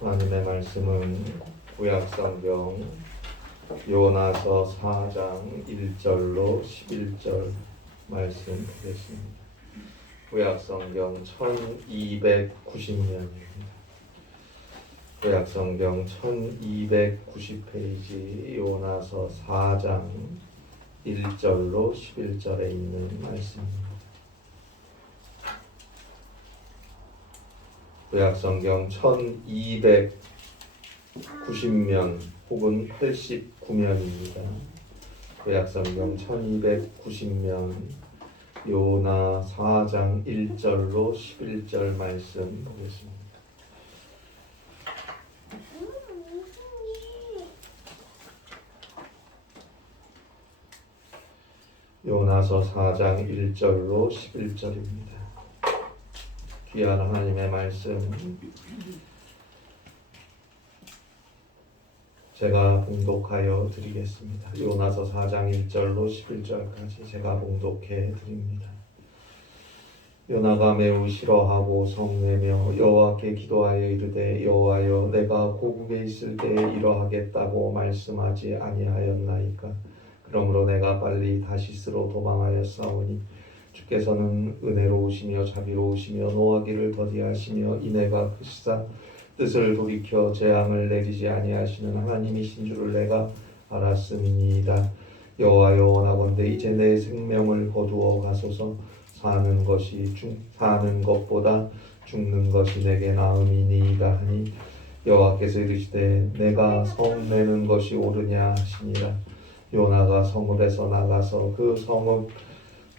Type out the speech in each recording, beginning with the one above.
하나님의 말씀은 구약성경 요나서 4장 1절로 11절 말씀 되겠습니다. 구약성경 1290년입니다. 구약성경 1290페이지 요나서 4장 1절로 11절에 있는 말씀입니다. 구약성경 1290면 혹은 89면입니다. 구약성경 1290면 요나 4장 1절로 11절 말씀 보겠습니다. 요나서 4장 1절로 11절입니다. 귀한 하나님의 말씀, 제가 봉독하여 드리겠습니다. 요나서 4장 1절로 11절까지 제가 봉독해 드립니다. 요나가 매우 싫어하고 성내며 여호와께 기도하여 이르되 여호와여, 내가 고국에 있을 때에 이러하겠다고 말씀하지 아니하였나이까? 그러므로 내가 빨리 다시스로 도망하였사오니 주께서는 은혜로우시며 자비로우시며 노하기를 더디하시며 인애가 크시사 뜻을 돌이켜 재앙을 내리지 아니하시는 하나님이신 줄을 내가 알았음이니이다. 여호와여, 원하건대 이제 내 생명을 거두어 가소서. 사는 것보다 죽는 것이 내게 나음이니이다 하니 여호와께서 이르시되 내가 성내는 것이 옳으냐 하시니라. 요나가 성읍에서 나가서 그 성읍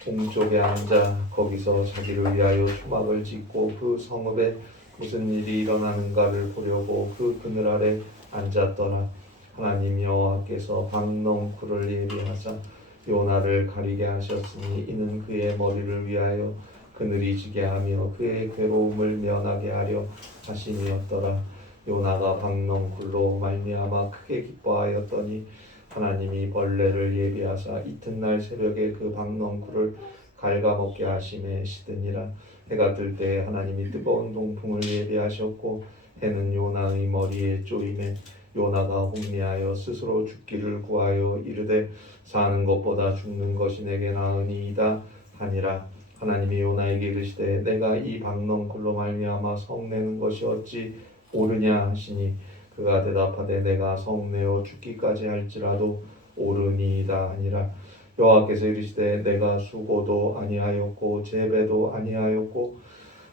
동쪽에 앉아 거기서 자기를 위하여 초막을 짓고 그 성읍에 무슨 일이 일어나는가를 보려고 그 그늘 아래 앉았더라. 하나님 여호와께서 박넝쿨을 예비하사 요나를 가리게 하셨으니 이는 그의 머리를 위하여 그늘이 지게 하며 그의 괴로움을 면하게 하려 하심이었더라. 요나가 박넝쿨로 말미암아 크게 기뻐하였더니 하나님이 벌레를 예비하사 이튿날 새벽에 그 박넝쿨을 갉아먹게 하심에 시드니라. 해가 뜰 때 하나님이 뜨거운 동풍을 예비하셨고 해는 요나의 머리에 쪼임에 요나가 혼미하여 스스로 죽기를 구하여 이르되 사는 것보다 죽는 것이 내게 나으니이다 하니라. 하나님이 요나에게 이르시되 내가 이 박넝쿨로 말미암아 성내는 것이 어찌 옳으냐 하시니 그가 대답하되 내가 성내어 죽기까지 할지라도 옳으니이다 하니라. 여호와께서 이르시되 내가 수고도 아니하였고 재배도 아니하였고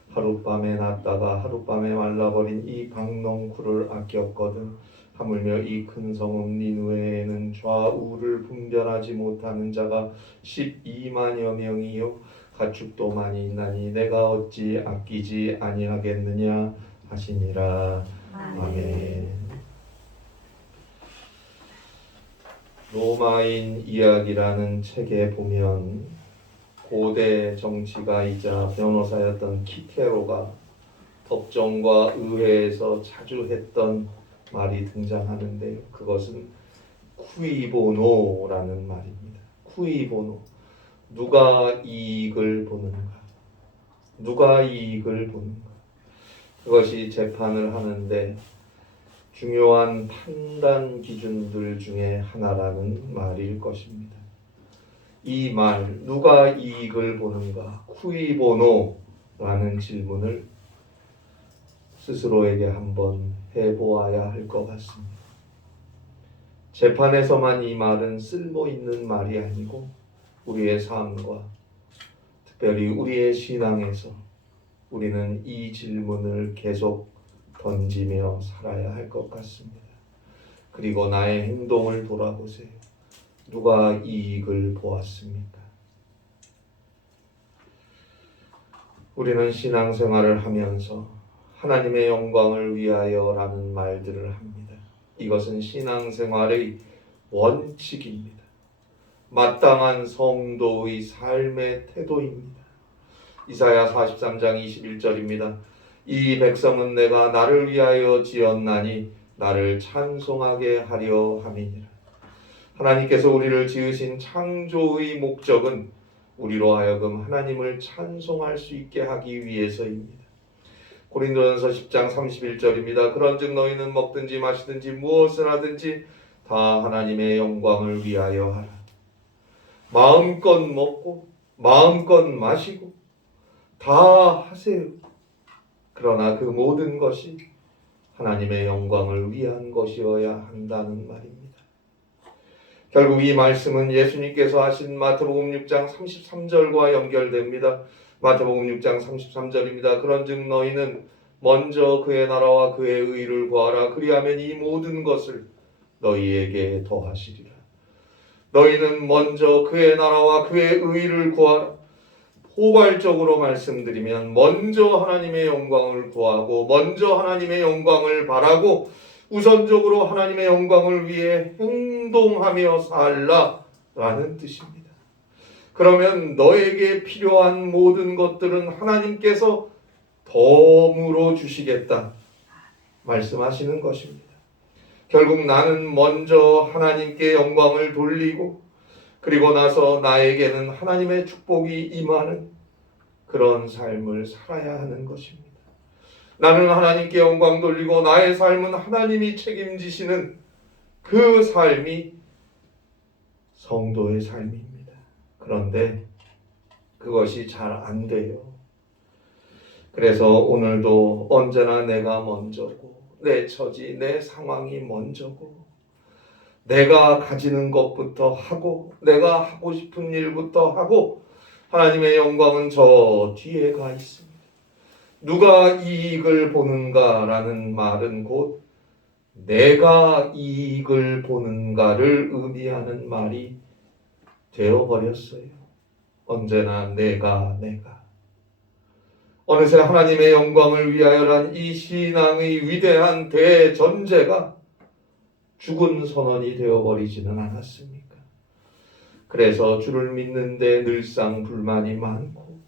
하룻밤에 났다가 하룻밤에 말라버린 이 박넝쿨을 아꼈거든. 하물며 이 큰 성읍 니느웨에는 좌우를 분별하지 못하는 자가 12만여 명이요 가축도 많이 있나니 내가 어찌 아끼지 아니하겠느냐 하시니라. 아멘. 로마인 이야기라는 책에 보면 고대 정치가이자 변호사였던 키케로가 법정과 의회에서 자주 했던 말이 등장하는데요. 그것은 쿠이보노라는 말입니다. 쿠이보노. 누가 이익을 보는가? 누가 이익을 보는가? 그것이 재판을 하는데 중요한 판단 기준들 중에 하나라는 말일 것입니다. 이 말, 누가 이익을 보는가? 쿠이보노라는 질문을 스스로에게 한번 해보아야 할 것 같습니다. 재판에서만 이 말은 쓸모있는 말이 아니고 우리의 삶과 특별히 우리의 신앙에서 우리는 이 질문을 계속 던지며 살아야 할 것 같습니다. 그리고 나의 행동을 돌아보세요. 누가 이익을 보았습니까? 우리는 신앙생활을 하면서 하나님의 영광을 위하여라는 말들을 합니다. 이것은 신앙생활의 원칙입니다. 마땅한 성도의 삶의 태도입니다. 이사야 43장 21절입니다. 이 백성은 내가 나를 위하여 지었나니 나를 찬송하게 하려 함이니라. 하나님께서 우리를 지으신 창조의 목적은 우리로 하여금 하나님을 찬송할 수 있게 하기 위해서입니다. 고린도전서 10장 31절입니다. 그런즉 너희는 먹든지 마시든지 무엇을 하든지 다 하나님의 영광을 위하여 하라. 마음껏 먹고 마음껏 마시고 다 하세요. 그러나 그 모든 것이 하나님의 영광을 위한 것이어야 한다는 말입니다. 결국 이 말씀은 예수님께서 하신 마태복음 6장 33절과 연결됩니다. 마태복음 6장 33절입니다. 그런즉 너희는 먼저 그의 나라와 그의 의를 구하라. 그리하면 이 모든 것을 너희에게 더하시리라. 너희는 먼저 그의 나라와 그의 의를 구하라. 포괄적으로 말씀드리면 먼저 하나님의 영광을 구하고 먼저 하나님의 영광을 바라고 우선적으로 하나님의 영광을 위해 행동하며 살라라는 뜻입니다. 그러면 너에게 필요한 모든 것들은 하나님께서 덤으로 주시겠다 말씀하시는 것입니다. 결국 나는 먼저 하나님께 영광을 돌리고 그리고 나서 나에게는 하나님의 축복이 임하는 그런 삶을 살아야 하는 것입니다. 나는 하나님께 영광 돌리고 나의 삶은 하나님이 책임지시는 그 삶이 성도의 삶입니다. 그런데 그것이 잘 안 돼요. 그래서 오늘도 언제나 내가 먼저고 내 처지, 내 상황이 먼저고 내가 가지는 것부터 하고 내가 하고 싶은 일부터 하고 하나님의 영광은 저 뒤에 가 있습니다. 누가 이익을 보는가라는 말은 곧 내가 이익을 보는가를 의미하는 말이 되어버렸어요. 언제나 내가 어느새 하나님의 영광을 위하여란 이 신앙의 위대한 대전제가 죽은 선언이 되어버리지는 않았습니까? 그래서 주를 믿는데 늘상 불만이 많고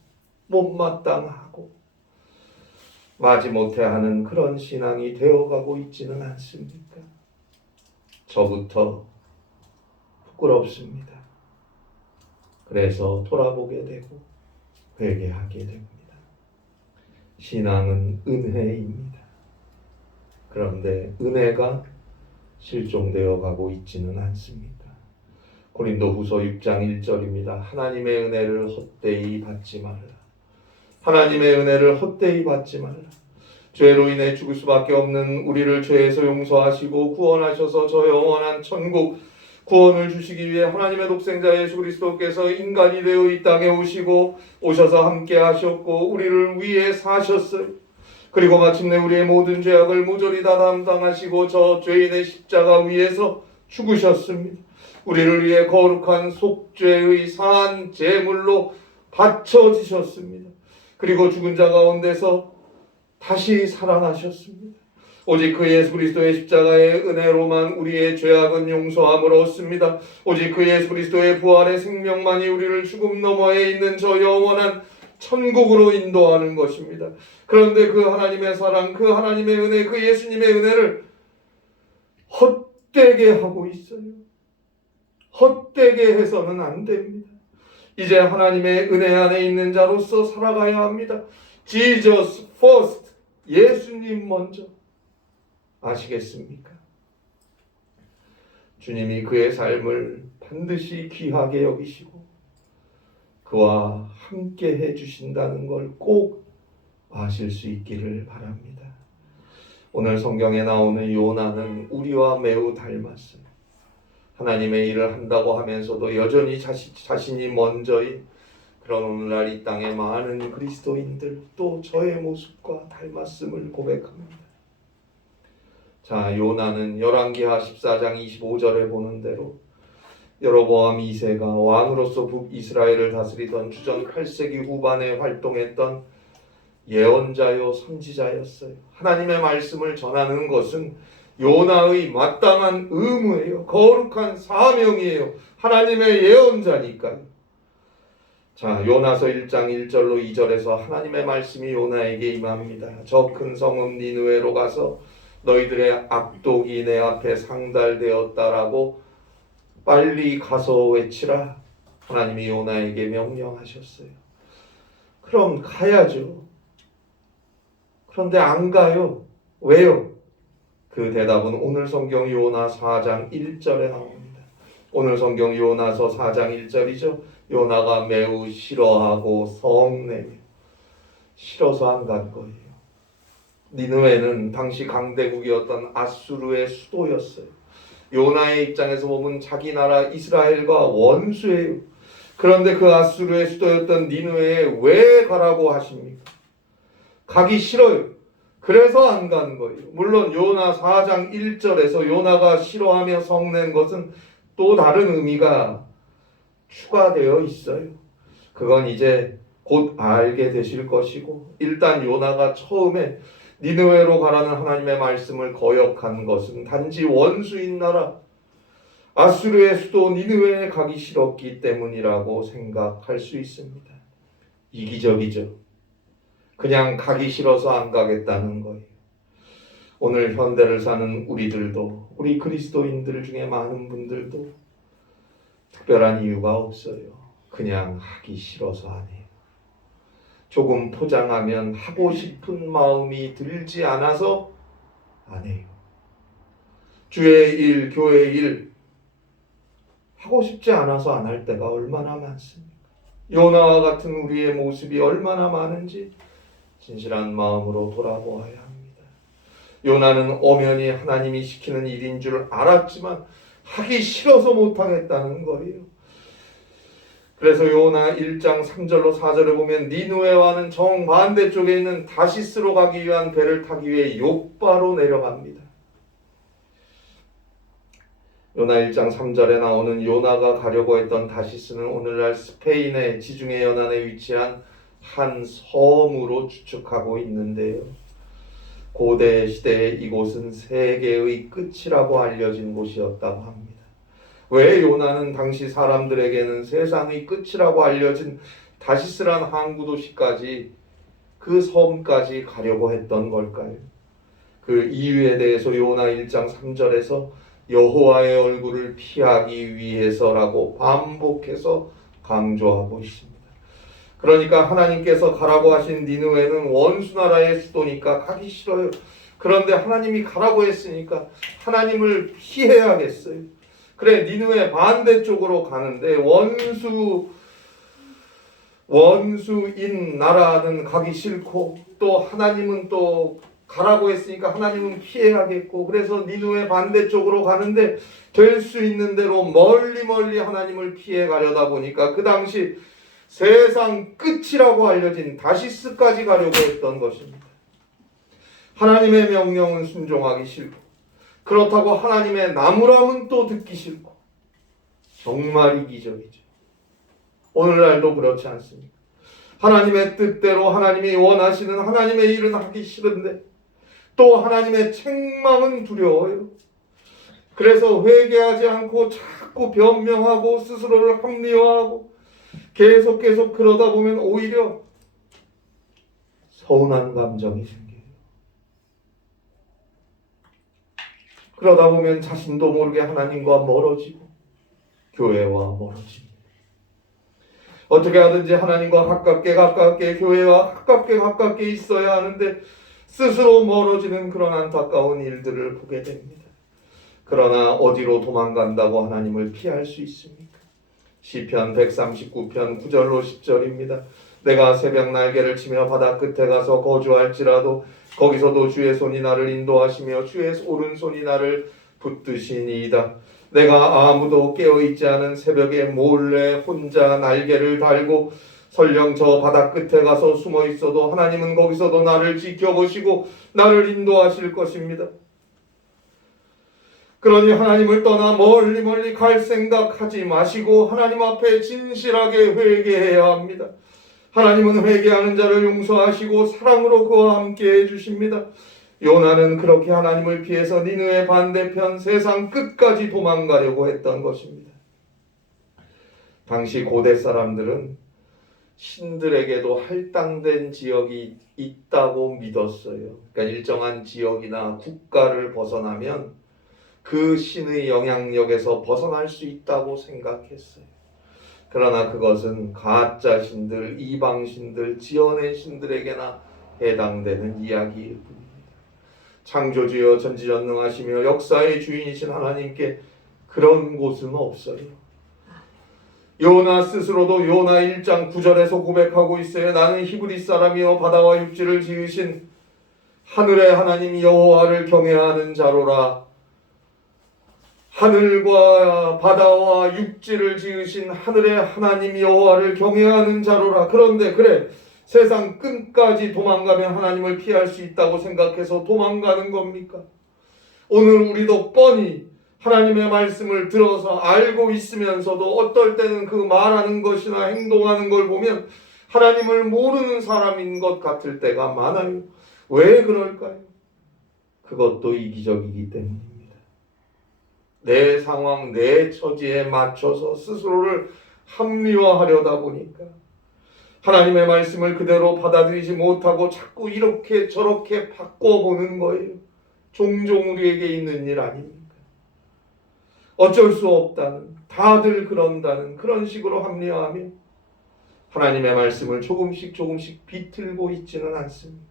못마땅하고 마지못해 하는 그런 신앙이 되어가고 있지는 않습니까? 저부터 부끄럽습니다. 그래서 돌아보게 되고 회개하게 됩니다. 신앙은 은혜입니다. 그런데 은혜가 실종되어 가고 있지는 않습니다. 고린도후서 6장 1절입니다. 하나님의 은혜를 헛되이 받지 말라. 하나님의 은혜를 헛되이 받지 말라. 죄로 인해 죽을 수밖에 없는 우리를 죄에서 용서하시고 구원하셔서 저 영원한 천국 구원을 주시기 위해 하나님의 독생자 예수 그리스도께서 인간이 되어 이 땅에 오셔서 함께 하셨고 우리를 위해 사셨어요. 그리고 마침내 우리의 모든 죄악을 모조리 다 담당하시고 저 죄인의 십자가 위에서 죽으셨습니다. 우리를 위해 거룩한 속죄의 산 제물로 바쳐지셨습니다. 그리고 죽은 자 가운데서 다시 살아나셨습니다. 오직 그 예수 그리스도의 십자가의 은혜로만 우리의 죄악은 용서함을 얻습니다. 오직 그 예수 그리스도의 부활의 생명만이 우리를 죽음 너머에 있는 저 영원한 천국으로 인도하는 것입니다. 그런데 그 하나님의 사랑, 그 하나님의 은혜, 그 예수님의 은혜를 헛되게 하고 있어요. 헛되게 해서는 안 됩니다. 이제 하나님의 은혜 안에 있는 자로서 살아가야 합니다. Jesus first, 예수님 먼저. 아시겠습니까? 주님이 그의 삶을 반드시 귀하게 여기시고 그와 함께 해주신다는 걸 꼭 아실 수 있기를 바랍니다. 오늘 성경에 나오는 요나는 우리와 매우 닮았어요. 하나님의 일을 한다고 하면서도 여전히 자신이 먼저인 그런 오늘날 이 땅에 많은 그리스도인들 또 저의 모습과 닮았음을 고백합니다. 자, 요나는 열왕기하 14장 25절에 보는 대로 여로보암 2세가 왕으로서 북이스라엘을 다스리던 주전 8세기 후반에 활동했던 예언자요 선지자였어요. 하나님의 말씀을 전하는 것은 요나의 마땅한 의무예요. 거룩한 사명이에요. 하나님의 예언자니까요. 자, 요나서 1장 1절로 2절에서 하나님의 말씀이 요나에게 임합니다. 저 큰 성읍 니느웨로 가서 너희들의 악독이 내 앞에 상달되었다라고 빨리 가서 외치라. 하나님이 요나에게 명령하셨어요. 그럼 가야죠. 그런데 안 가요. 왜요? 그 대답은 오늘 성경 요나 4장 1절에 나옵니다. 오늘 성경 요나서 4장 1절이죠. 요나가 매우 싫어하고 성내며 싫어서 안 간 거예요. 니느웨는 당시 강대국이었던 아수르의 수도였어요. 요나의 입장에서 보면 자기 나라 이스라엘과 원수예요. 그런데 그 아수르의 수도였던 니느웨에 왜 가라고 하십니까? 가기 싫어요. 그래서 안 가는 거예요. 물론 요나 4장 1절에서 요나가 싫어하며 성낸 것은 또 다른 의미가 추가되어 있어요. 그건 이제 곧 알게 되실 것이고, 일단 요나가 처음에 니느웨로 가라는 하나님의 말씀을 거역한 것은 단지 원수인 나라 아수르의 수도 니느웨에 가기 싫었기 때문이라고 생각할 수 있습니다. 이기적이죠. 그냥 가기 싫어서 안 가겠다는 거예요. 오늘 현대를 사는 우리들도, 우리 그리스도인들 중에 많은 분들도 특별한 이유가 없어요. 그냥 하기 싫어서 안 해요. 조금 포장하면 하고 싶은 마음이 들지 않아서 안 해요. 주의 일, 교회 일 하고 싶지 않아서 안 할 때가 얼마나 많습니까? 요나와 같은 우리의 모습이 얼마나 많은지 진실한 마음으로 돌아보아야 합니다. 요나는 엄연히 하나님이 시키는 일인 줄 알았지만 하기 싫어서 못하겠다는 거예요. 그래서 요나 1장 3절로 4절을 보면 니느웨와는 정반대쪽에 있는 다시스로 가기 위한 배를 타기 위해 욥바로 내려갑니다. 요나 1장 3절에 나오는 요나가 가려고 했던 다시스는 오늘날 스페인의 지중해 연안에 위치한 한 섬으로 추측하고 있는데요. 고대 시대에 이곳은 세계의 끝이라고 알려진 곳이었다고 합니다. 왜 요나는 당시 사람들에게는 세상의 끝이라고 알려진 다시스란 항구 도시까지, 그 섬까지 가려고 했던 걸까요? 그 이유에 대해서 요나 1장 3절에서 여호와의 얼굴을 피하기 위해서라고 반복해서 강조하고 있습니다. 그러니까 하나님께서 가라고 하신 니느웨는 원수나라의 수도니까 가기 싫어요. 그런데 하나님이 가라고 했으니까 하나님을 피해야겠어요. 그래, 니느웨 반대쪽으로 가는데 원수인 나라는 가기 싫고, 또 하나님은 또 가라고 했으니까 하나님은 피해야겠고, 그래서 니느웨 반대쪽으로 가는데 될 수 있는 대로 멀리 하나님을 피해 가려다 보니까 그 당시 세상 끝이라고 알려진 다시스까지 가려고 했던 것입니다. 하나님의 명령은 순종하기 싫고, 그렇다고 하나님의 나무람은 또 듣기 싫고, 정말 이기적이죠. 오늘날도 그렇지 않습니까? 하나님의 뜻대로 하나님이 원하시는 하나님의 일은 하기 싫은데 또 하나님의 책망은 두려워요. 그래서 회개하지 않고 자꾸 변명하고 스스로를 합리화하고 계속 그러다 보면 오히려 서운한 감정이 생겨요. 그러다 보면 자신도 모르게 하나님과 멀어지고 교회와 멀어집니다. 어떻게 하든지 하나님과 가깝게 교회와 가깝게 있어야 하는데 스스로 멀어지는 그런 안타까운 일들을 보게 됩니다. 그러나 어디로 도망간다고 하나님을 피할 수 있습니까? 시편 139편 9절로 10절입니다. 내가 새벽 날개를 치며 바다 끝에 가서 거주할지라도 거기서도 주의 손이 나를 인도하시며 주의 오른손이 나를 붙드시니이다. 내가 아무도 깨어있지 않은 새벽에 몰래 혼자 날개를 달고 설령 저 바다 끝에 가서 숨어 있어도 하나님은 거기서도 나를 지켜보시고 나를 인도하실 것입니다. 그러니 하나님을 떠나 멀리 갈 생각하지 마시고 하나님 앞에 진실하게 회개해야 합니다. 하나님은 회개하는 자를 용서하시고 사랑으로 그와 함께 해주십니다. 요나는 그렇게 하나님을 피해서 니느웨 반대편 세상 끝까지 도망가려고 했던 것입니다. 당시 고대 사람들은 신들에게도 할당된 지역이 있다고 믿었어요. 그러니까 일정한 지역이나 국가를 벗어나면 그 신의 영향력에서 벗어날 수 있다고 생각했어요. 그러나 그것은 가짜 신들, 이방 신들, 지어낸 신들에게나 해당되는 이야기일 뿐입니다. 창조주여 전지전능하시며 역사의 주인이신 하나님께 그런 곳은 없어요. 요나 스스로도 요나 1장 9절에서 고백하고 있어요. 나는 히브리 사람이요 바다와 육지를 지으신 하늘의 하나님 여호와를 경외하는 자로라. 하늘과 바다와 육지를 지으신 하늘의 하나님 여호와를 경외하는 자로라. 그런데 그래, 세상 끝까지 도망가면 하나님을 피할 수 있다고 생각해서 도망가는 겁니까? 오늘 우리도 뻔히 하나님의 말씀을 들어서 알고 있으면서도 어떨 때는 그 말하는 것이나 행동하는 걸 보면 하나님을 모르는 사람인 것 같을 때가 많아요. 왜 그럴까요? 그것도 이기적이기 때문입니다. 내 상황, 내 처지에 맞춰서 스스로를 합리화하려다 보니까 하나님의 말씀을 그대로 받아들이지 못하고 자꾸 이렇게 저렇게 바꿔보는 거예요. 종종 우리에게 있는 일 아닙니까? 어쩔 수 없다는, 다들 그런다는 그런 식으로 합리화하며 하나님의 말씀을 조금씩 비틀고 있지는 않습니까?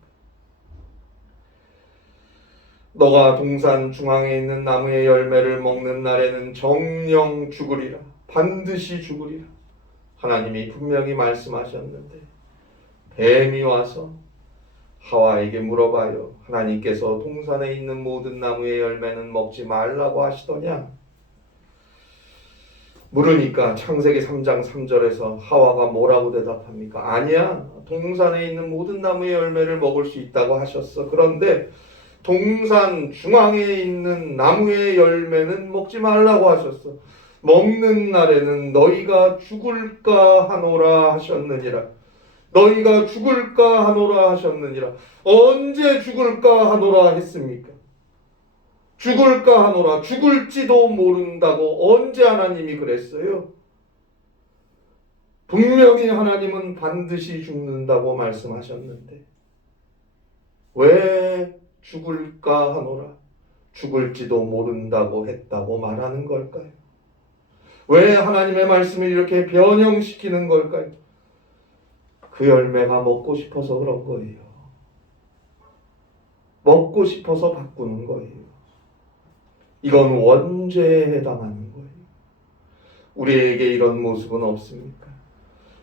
너가 동산 중앙에 있는 나무의 열매를 먹는 날에는 정녕 죽으리라. 반드시 죽으리라. 하나님이 분명히 말씀하셨는데 뱀이 와서 하와에게 물어봐요. 하나님께서 동산에 있는 모든 나무의 열매는 먹지 말라고 하시더냐? 물으니까 창세기 3장 3절에서 하와가 뭐라고 대답합니까? 아니야. 동산에 있는 모든 나무의 열매를 먹을 수 있다고 하셨어. 그런데 동산 중앙에 있는 나무의 열매는 먹지 말라고 하셨어. 먹는 날에는 너희가 죽을까 하노라 하셨느니라. 너희가 죽을까 하노라 하셨느니라. 언제 죽을까 하노라 했습니까? 죽을까 하노라. 죽을지도 모른다고 언제 하나님이 그랬어요? 분명히 하나님은 반드시 죽는다고 말씀하셨는데 왜 죽을까 하노라, 죽을지도 모른다고 했다고 말하는 걸까요? 왜 하나님의 말씀을 이렇게 변형시키는 걸까요? 그 열매가 먹고 싶어서 그런 거예요. 먹고 싶어서 바꾸는 거예요. 이건 원죄에 해당하는 거예요. 우리에게 이런 모습은 없습니까?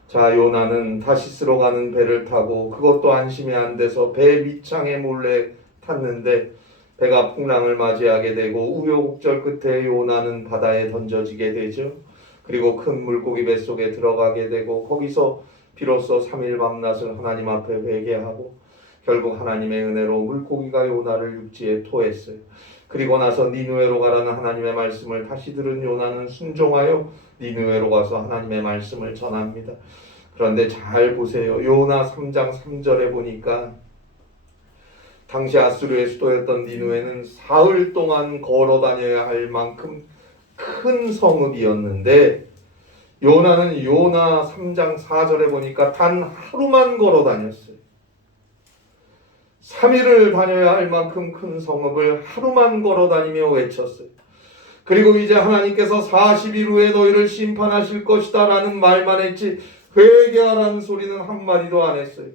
자, 요나는 다시스로 가는 배를 타고 그것도 안심이 안 돼서 배 밑창에 몰래 탔는데 배가 풍랑을 맞이하게 되고 우여곡절 끝에 요나는 바다에 던져지게 되죠. 그리고 큰 물고기 뱃속에 들어가게 되고 거기서 비로소 3일 밤낮을 하나님 앞에 회개하고 결국 하나님의 은혜로 물고기가 요나를 육지에 토했어요. 그리고 나서 니느웨로 가라는 하나님의 말씀을 다시 들은 요나는 순종하여 니느웨로 가서 하나님의 말씀을 전합니다. 그런데 잘 보세요. 요나 3장 3절에 보니까 당시 아수르의 수도였던 니느웨는 사흘 동안 걸어 다녀야 할 만큼 큰 성읍이었는데 요나는 요나 3장 4절에 보니까 단 하루만 걸어 다녔어요. 3일을 다녀야 할 만큼 큰 성읍을 하루만 걸어 다니며 외쳤어요. 그리고 이제 하나님께서 40일 후에 너희를 심판하실 것이다 라는 말만 했지 회개하라는 소리는 한마디도 안 했어요.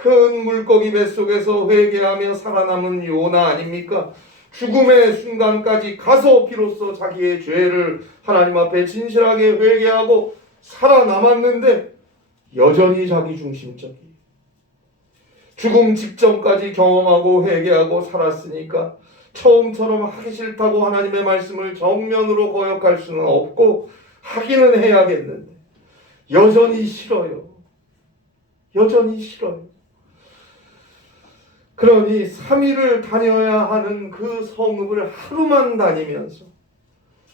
큰 물고기 뱃속에서 회개하며 살아남은 요나 아닙니까? 죽음의 순간까지 가서 비로소 자기의 죄를 하나님 앞에 진실하게 회개하고 살아남았는데 여전히 자기 중심적이에요. 죽음 직전까지 경험하고 회개하고 살았으니까 처음처럼 하기 싫다고 하나님의 말씀을 정면으로 거역할 수는 없고 하기는 해야겠는데 여전히 싫어요. 여전히 싫어요. 그러니 3일을 다녀야 하는 그 성읍을 하루만 다니면서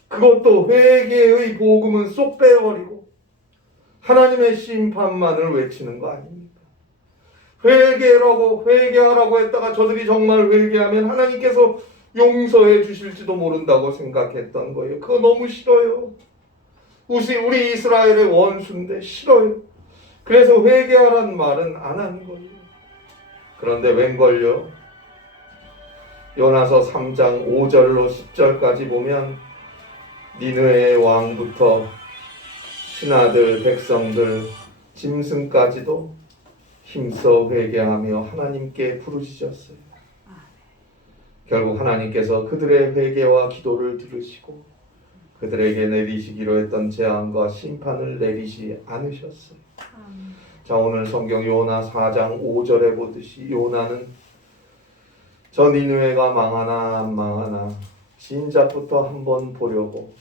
그것도 회개의 복음은 쏙 빼버리고 하나님의 심판만을 외치는 거 아닙니까? 회개하라고 했다가 저들이 정말 회개하면 하나님께서 용서해 주실지도 모른다고 생각했던 거예요. 그거 너무 싫어요. 우리 이스라엘의 원수인데 싫어요. 그래서 회개하라는 말은 안 하는 거예요. 그런데 웬걸요? 요나서 3장 5절로 10절까지 보면 니느웨의 왕부터 신하들, 백성들, 짐승까지도 힘써 회개하며 하나님께 부르짖었어요. 결국 하나님께서 그들의 회개와 기도를 들으시고 그들에게 내리시기로 했던 재앙과 심판을 내리지 않으셨어요. 자, 오늘 성경 요나 4장 5절에 보듯이 요나는 저 니느웨가 망하나 안 망하나 진작부터 한번 보려고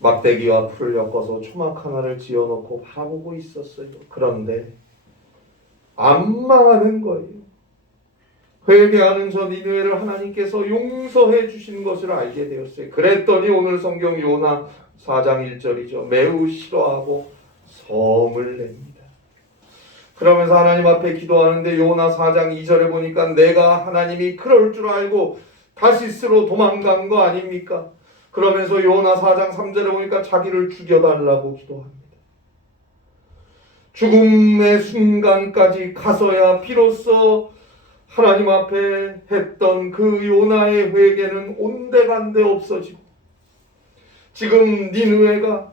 막대기와 풀을 엮어서 초막 하나를 지어놓고 바라보고 있었어요. 그런데 안 망하는 거예요. 회개하는 저 니느웨를 하나님께서 용서해 주신 것을 알게 되었어요. 그랬더니 오늘 성경 요나 4장 1절이죠. 매우 싫어하고 성을 냅니다. 그러면서 하나님 앞에 기도하는데 요나 4장 2절에 보니까 내가 하나님이 그럴 줄 알고 다시스로 도망간 거 아닙니까? 그러면서 요나 4장 3절에 보니까 자기를 죽여달라고 기도합니다. 죽음의 순간까지 가서야 비로소 하나님 앞에 했던 그 요나의 회개는 온데간데 없어지고 지금 니느웨가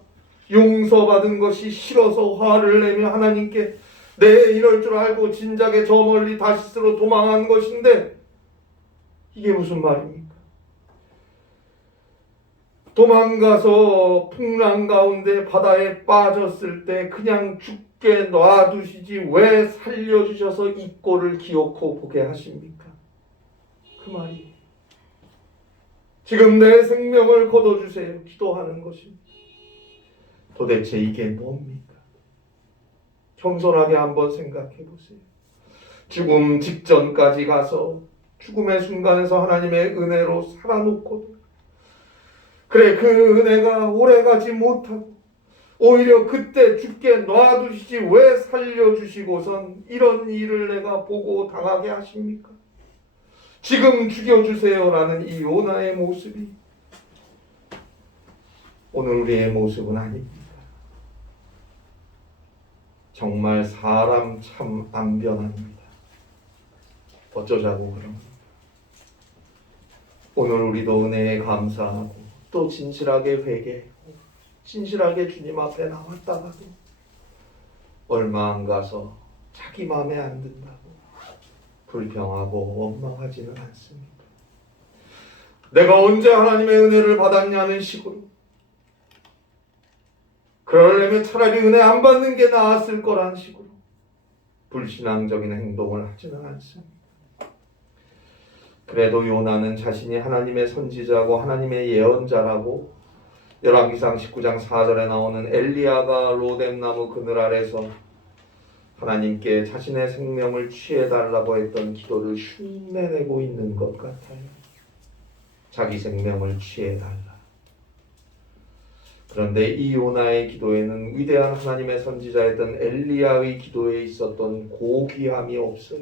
용서받은 것이 싫어서 화를 내며 하나님께 내 이럴 줄 알고 진작에 저 멀리 다시스로 도망한 것인데 이게 무슨 말입니까? 도망가서 풍랑 가운데 바다에 빠졌을 때 그냥 죽게 놔두시지 왜 살려주셔서 이 꼴을 기어코 보게 하십니까? 그 말이 지금 내 생명을 거둬주세요 기도하는 것입니다. 도대체 이게 뭡니까? 겸손하게 한번 생각해 보세요. 죽음 직전까지 가서 죽음의 순간에서 하나님의 은혜로 살아놓고도 그래 그 은혜가 오래가지 못하고 오히려 그때 죽게 놔두시지 왜 살려주시고선 이런 일을 내가 보고 당하게 하십니까? 지금 죽여주세요라는 이 요나의 모습이 오늘 우리의 모습은 아닙니다. 정말 사람 참 안 변합니다. 어쩌자고 그럽니까? 오늘 우리도 은혜에 감사하고 또 진실하게 회개하고 진실하게 주님 앞에 나왔다가도 얼마 안 가서 자기 마음에 안 든다고 불평하고 원망하지는 않습니다. 내가 언제 하나님의 은혜를 받았냐는 식으로 그러려면 차라리 은혜 안 받는 게 나았을 거란 식으로 불신앙적인 행동을 하지는 않습니다. 그래도 요나는 자신이 하나님의 선지자고 하나님의 예언자라고 열왕기상 19장 4절에 나오는 엘리야가 로뎀나무 그늘 아래서 하나님께 자신의 생명을 취해달라고 했던 기도를 흉내내고 있는 것 같아요. 자기 생명을 취해달라. 그런데 이 요나의 기도에는 위대한 하나님의 선지자였던 엘리야의 기도에 있었던 고귀함이 없어요.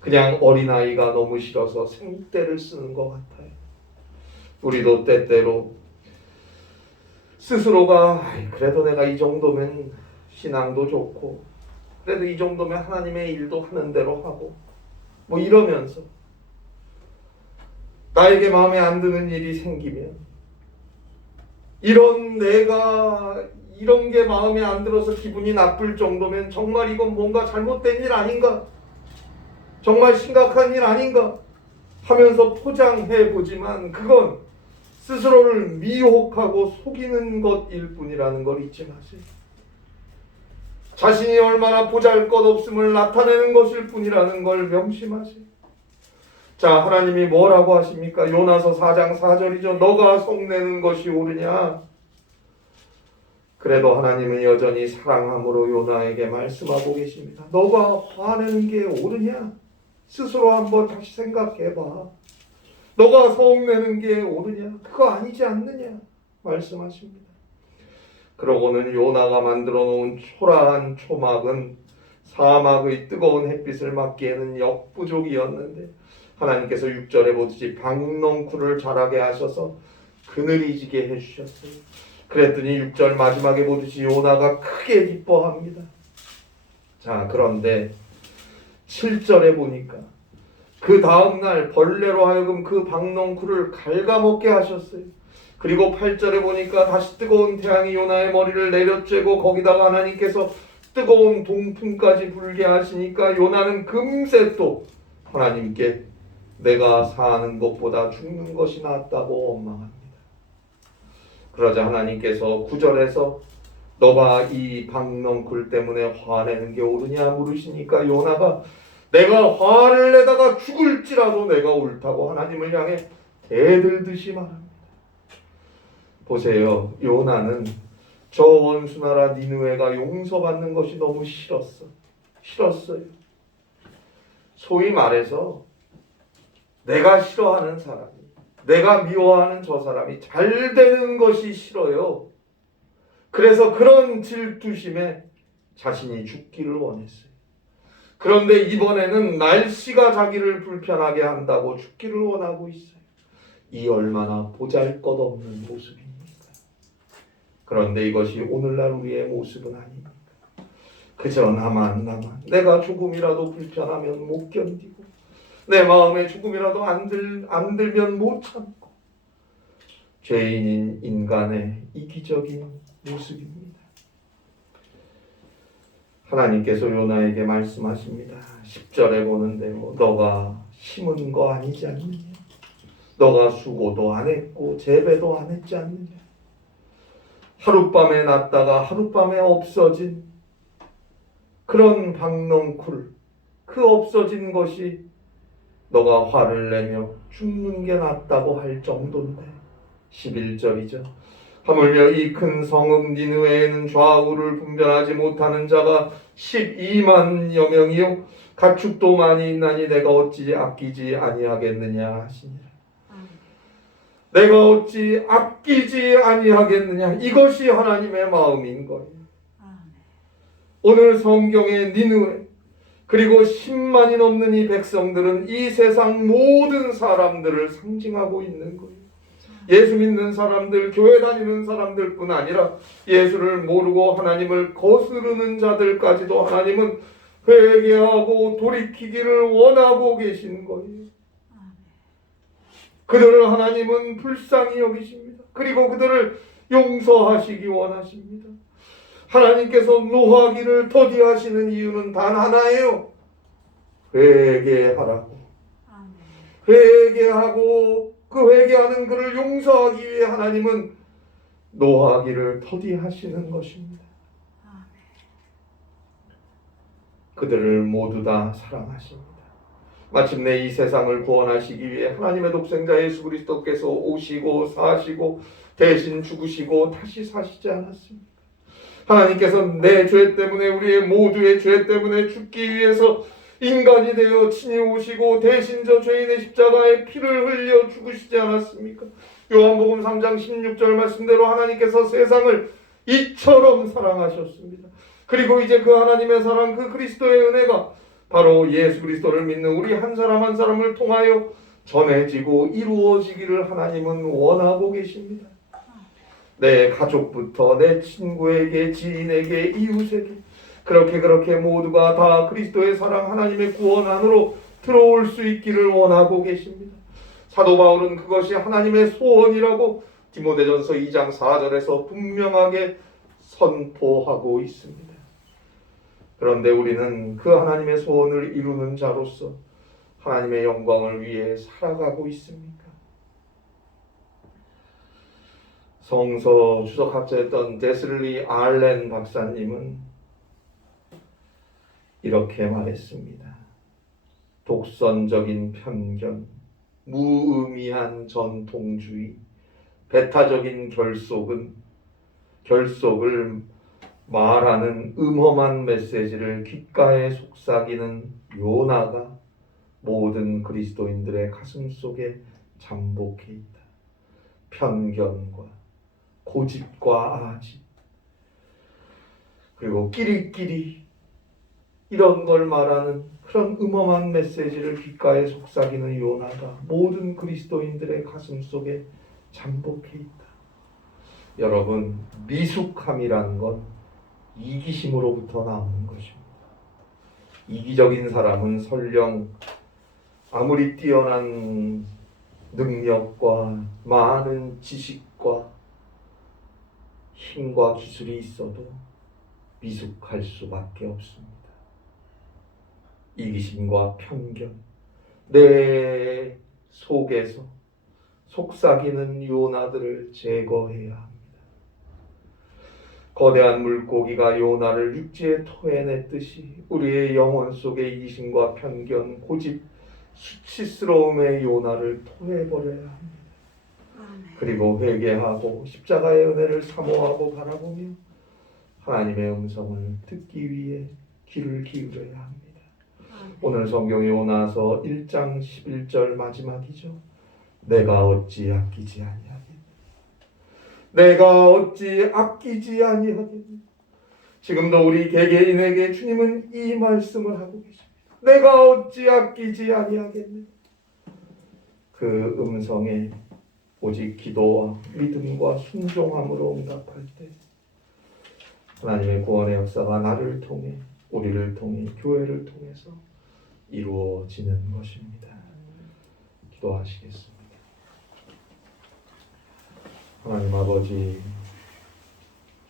그냥 어린아이가 너무 싫어서 생떼를 쓰는 것 같아요. 우리도 때때로 스스로가 그래도 내가 이 정도면 신앙도 좋고 그래도 이 정도면 하나님의 일도 하는 대로 하고 뭐 이러면서 나에게 마음에 안 드는 일이 생기면 내가 이런 게 마음에 안 들어서 기분이 나쁠 정도면 정말 이건 뭔가 잘못된 일 아닌가? 정말 심각한 일 아닌가? 하면서 포장해 보지만 그건 스스로를 미혹하고 속이는 것일 뿐이라는 걸 잊지 마세요. 자신이 얼마나 보잘것없음을 나타내는 것일 뿐이라는 걸 명심하세요. 자, 하나님이 뭐라고 하십니까? 요나서 4장 4절이죠. 너가 성내는 것이 옳으냐? 그래도 하나님은 여전히 사랑함으로 요나에게 말씀하고 계십니다. 너가 화내는 게 옳으냐? 스스로 한번 다시 생각해봐. 너가 성내는 게 옳으냐? 그거 아니지 않느냐? 말씀하십니다. 그러고는 요나가 만들어 놓은 초라한 초막은 사막의 뜨거운 햇빛을 막기에는 역부족이었는데 하나님께서 6절에 보듯이 박농쿨을 자라게 하셔서 그늘이 지게 해주셨어요. 그랬더니 6절 마지막에 보듯이 요나가 크게 기뻐합니다. 자, 그런데 7절에 보니까 그 다음날 벌레로 하여금 그 박농쿨을 갉아먹게 하셨어요. 그리고 8절에 보니까 다시 뜨거운 태양이 요나의 머리를 내려쬐고 거기다가 하나님께서 뜨거운 동풍까지 불게 하시니까 요나는 금세 또 하나님께 내가 사는 것보다 죽는 것이 낫다고 원망합니다. 그러자 하나님께서 9절에서 너가 이 박넝쿨 때문에 화내는 게 옳으냐 물으시니까 요나가 내가 화를 내다가 죽을지라도 내가 옳다고 하나님을 향해 대들듯이 말합니다. 보세요. 요나는 저 원수나라 니느웨가 용서받는 것이 너무 싫었어요. 소위 말해서 내가 싫어하는 사람이, 내가 미워하는 저 사람이 잘 되는 것이 싫어요. 그래서 그런 질투심에 자신이 죽기를 원했어요. 그런데 이번에는 날씨가 자기를 불편하게 한다고 죽기를 원하고 있어요. 이 얼마나 보잘것없는 모습입니까? 그런데 이것이 오늘날 우리의 모습은 아닙니까? 그저 나만 내가 조금이라도 불편하면 못 견디고 내 마음에 조금이라도 안 들면 못 참고 죄인인 인간의 이기적인 모습입니다. 하나님께서 요나에게 말씀하십니다. 10절에 보는 대로 너가 심은 거 아니지 않느냐? 너가 수고도 안 했고 재배도 안 했지 않느냐? 하룻밤에 났다가 하룻밤에 없어진 그런 박넝쿨, 그 없어진 것이 너가 화를 내며 죽는 게 낫다고 할 정도인데 11절이죠. 하물며 이 큰 성읍 니느웨에는 좌우를 분별하지 못하는 자가 12만여 명이요 가축도 많이 있나니 내가 어찌 아끼지 아니하겠느냐 하시니라. 내가 어찌 아끼지 아니하겠느냐. 이것이 하나님의 마음인 거예요. 오늘 성경의 니느웨 그리고 10만이 넘는 이 백성들은 이 세상 모든 사람들을 상징하고 있는 거예요. 예수 믿는 사람들, 교회 다니는 사람들뿐 아니라 예수를 모르고 하나님을 거스르는 자들까지도 하나님은 회개하고 돌이키기를 원하고 계신 거예요. 그들을 하나님은 불쌍히 여기십니다. 그리고 그들을 용서하시기 원하십니다. 하나님께서 노하기를 더디하시는 이유는 단 하나예요. 회개하라고. 회개하고 그 회개하는 그를 용서하기 위해 하나님은 노하기를 더디하시는 것입니다. 그들을 모두 다 사랑하십니다. 마침내 이 세상을 구원하시기 위해 하나님의 독생자 예수 그리스도께서 오시고 사시고 대신 죽으시고 다시 사시지 않았습니까? 하나님께서 내 죄 때문에 우리의 모두의 죄 때문에 죽기 위해서 인간이 되어 친히 오시고 대신 저 죄인의 십자가에 피를 흘려 죽으시지 않았습니까? 요한복음 3장 16절 말씀대로 하나님께서 세상을 이처럼 사랑하셨습니다. 그리고 이제 그 하나님의 사랑, 그 그리스도의 은혜가 바로 예수 그리스도를 믿는 우리 한 사람 한 사람을 통하여 전해지고 이루어지기를 하나님은 원하고 계십니다. 내 가족부터 내 친구에게, 지인에게, 이웃에게 그렇게 모두가 다 그리스도의 사랑, 하나님의 구원 안으로 들어올 수 있기를 원하고 계십니다. 사도 바울은 그것이 하나님의 소원이라고 디모데전서 2장 4절에서 분명하게 선포하고 있습니다. 그런데 우리는 그 하나님의 소원을 이루는 자로서 하나님의 영광을 위해 살아가고 있습니까? 성서 주석학자였던 데슬리 알렌 박사님은 이렇게 말했습니다. 독선적인 편견, 무의미한 전통주의, 배타적인 결속을 말하는 음험한 메시지를 귓가에 속삭이는 요나가 모든 그리스도인들의 가슴 속에 잠복해 있다. 편견과 고집과 아집 그리고 끼리끼리 이런 걸 말하는 그런 음험한 메시지를 귓가에 속삭이는 요나가 모든 그리스도인들의 가슴 속에 잠복해 있다. 여러분, 미숙함이라는 건 이기심으로부터 나오는 것입니다. 이기적인 사람은 설령 아무리 뛰어난 능력과 많은 지식과 힘과 기술이 있어도 미숙할 수밖에 없습니다. 이기심과 편견, 내 속에서 속삭이는 요나들을 제거해야 합니다. 거대한 물고기가 요나를 육지에 토해냈듯이 우리의 영혼 속에 이기심과 편견, 고집, 수치스러움의 요나를 토해버려야 합니다. 그리고 회개하고 십자가의 은혜를 사모하고 바라보며 하나님의 음성을 듣기 위해 귀를 기울여야 합니다. 오늘 성경에 요나서 1장 11절 마지막이죠. 내가 어찌 아끼지 아니하겠니? 내가 어찌 아끼지 아니하겠니? 지금도 우리 개개인에게 주님은 이 말씀을 하고 계십니다. 내가 어찌 아끼지 아니하겠니? 그 음성에 오직 기도와 믿음과 순종함으로 응답할 때 하나님의 구원의 역사가 나를 통해, 우리를 통해, 교회를 통해서 이루어지는 것입니다. 기도하시겠습니다. 하나님 아버지,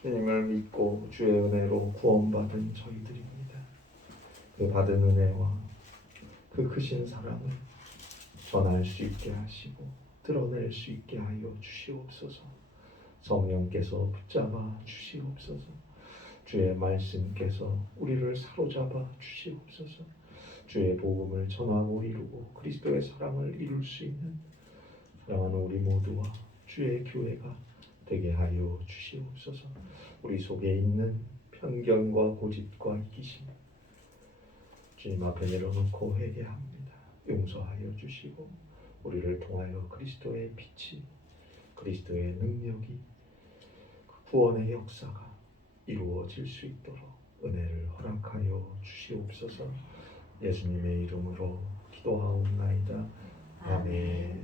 주님을 믿고 주의 은혜로 구원받은 저희들입니다. 그 받은 은혜와 그 크신 사랑을 전할 수 있게 하시고 드러낼 수 있게 하여 주시옵소서. 성령께서 붙잡아 주시옵소서. 주의 말씀께서 우리를 사로잡아 주시옵소서. 주의 복음을 전하고 이루고 그리스도의 사랑을 이룰 수 있는 사랑하는 우리 모두와 주의 교회가 되게 하여 주시옵소서. 우리 속에 있는 편견과 고집과 이기심 주님 앞에 내려놓고 회개합니다. 용서하여 주시고 우리를 통하여 그리스도의 빛이, 그리스도의 능력이, 그 구원의 역사가 이루어질 수 있도록 은혜를 허락하여 주시옵소서. 예수님의 이름으로 기도하옵나이다. 아멘.